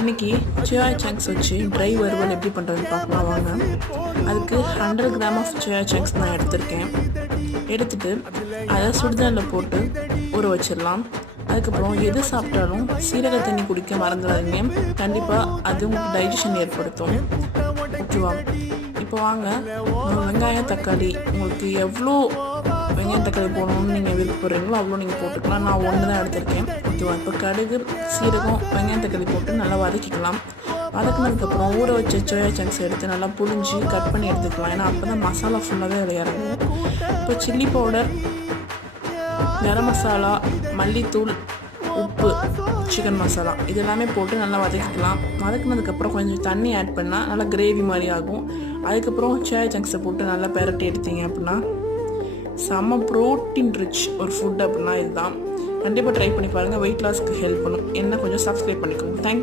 இன்றைக்கி soya chunks வச்சு try வறுவல் எப்படி பண்ணுறதுன்னு பார்க்கலாம் வாங்க. அதுக்கு 100 கிராம் ஆஃப் சோயா சங்க்ஸ் நான் எடுத்துகிட்டு அதை சுடுதண்ணில் போட்டு ஊற வச்சிடலாம். அதுக்கப்புறம் எது சாப்பிட்டாலும் சீரக தண்ணி குடிக்க மறந்துடாதீங்க. கண்டிப்பாக அது உங்களுக்கு டைஜஷன் ஏற்படுத்தும். ஓகேவா? இப்போ வாங்க, வெங்காயம் தக்காளி உங்களுக்கு எவ்வளோ வெங்காயம் தக்காளி போடணும்னு நீங்கள் விருப்பப்படுறீங்களோ அவ்வளோ நீங்கள் போட்டுக்கலாம். நான் ஒன்று தான் எடுத்திருக்கேன். ஓகேவா? இப்போ கடுகு சீரகம் வெங்காயம் தக்காளி போட்டு நல்லா வதக்கிக்கலாம். வதக்கினதுக்கப்புறம் ஊற வச்ச சோயா சங்க்ஸ் எடுத்து நல்லா புழிஞ்சு கட் பண்ணி எடுத்துக்கலாம். ஏன்னா அப்போ தான் மசாலா ஃபுல்லாகவே அதில் இறங்கும். இப்போ சில்லி பவுடர், கரம் மசாலா, மல்லித்தூள், உப்பு, சிக்கன் மசாலா இது எல்லாமே போட்டு நல்லா வதக்கிக்கலாம். வதக்கினதுக்கப்புறம் கொஞ்சம் தண்ணி ஆட் பண்ணால் நல்லா கிரேவி மாதிரி ஆகும். அதுக்கப்புறம் சோயா சங்க்ஸை போட்டு நல்லா பெரட்டி எடுத்தீங்க அப்படின்னா செம்ம ப்ரோட்டீன் ரிச் ஒரு ஃபுட் அப்படின்னா இதுதான். கண்டிப்பாக ட்ரை பண்ணி பாருங்கள். வெயிட் லாஸ்க்கு ஹெல்ப் பண்ணும். என்ன கொஞ்சம் சப்ஸ்கிரைப் பண்ணிக்கோங்க. தேங்க்யூ.